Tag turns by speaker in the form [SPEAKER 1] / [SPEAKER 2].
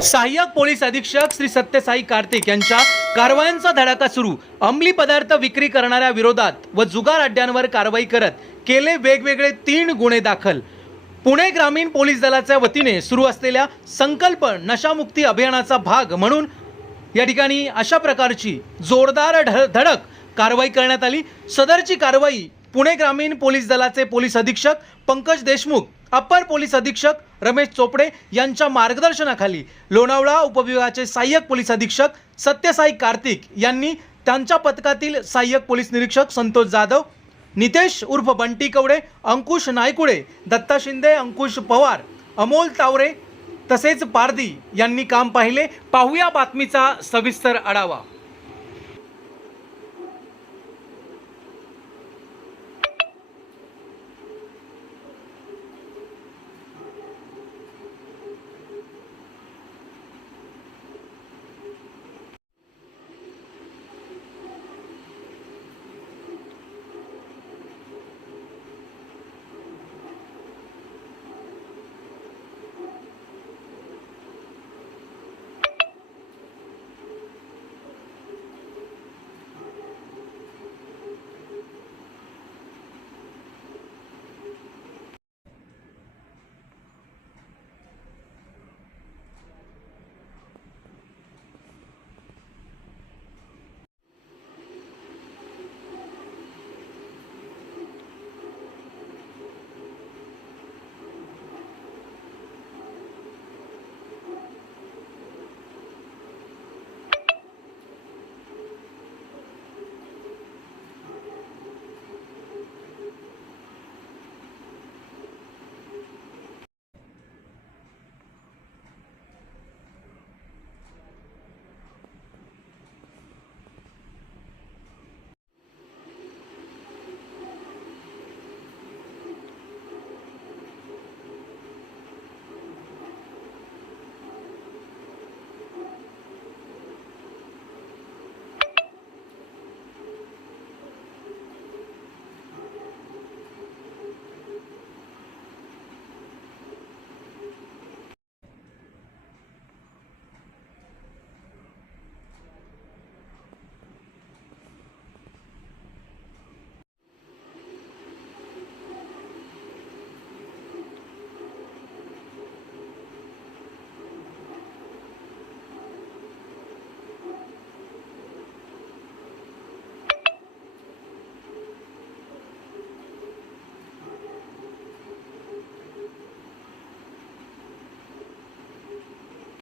[SPEAKER 1] सहाय्यक पोलीस अधीक्षक श्री सत्यसाई कार्तिक यांच्या कारवायांचा धडाका सुरू. अंमली पदार्थ विक्री करणाऱ्या विरोधात व जुगार अड्ड्यांवर कारवाई करत केले वेगवेगळे तीन गुन्हे दाखल. पुणे ग्रामीण पोलीस दलाच्या वतीने सुरू असलेल्या संकल्प नशामुक्ती अभियानाचा भाग म्हणून या ठिकाणी अशा प्रकारची जोरदार ढ धडक कारवाई करण्यात आली. सदरची कारवाई पुणे ग्रामीण पोलीस दलाचे पोलीस अधीक्षक पंकज देशमुख अप्पर पोलीस अधीक्षक रमेश चोपडे यांच्या मार्गदर्शनाखाली लोणावळा उपविभागाचे सहाय्यक पोलीस अधीक्षक सत्यसाई कार्तिक यांनी त्यांच्या पथकातील सहाय्यक पोलीस निरीक्षक संतोष जाधव नितेश उर्फ बंटी कवडे अंकुश नायकुडे दत्ता शिंदे अंकुश पवार अमोल तावरे तसेच पारदी यांनी काम पाहिले. पाहूया बातमीचा सविस्तर आढावा.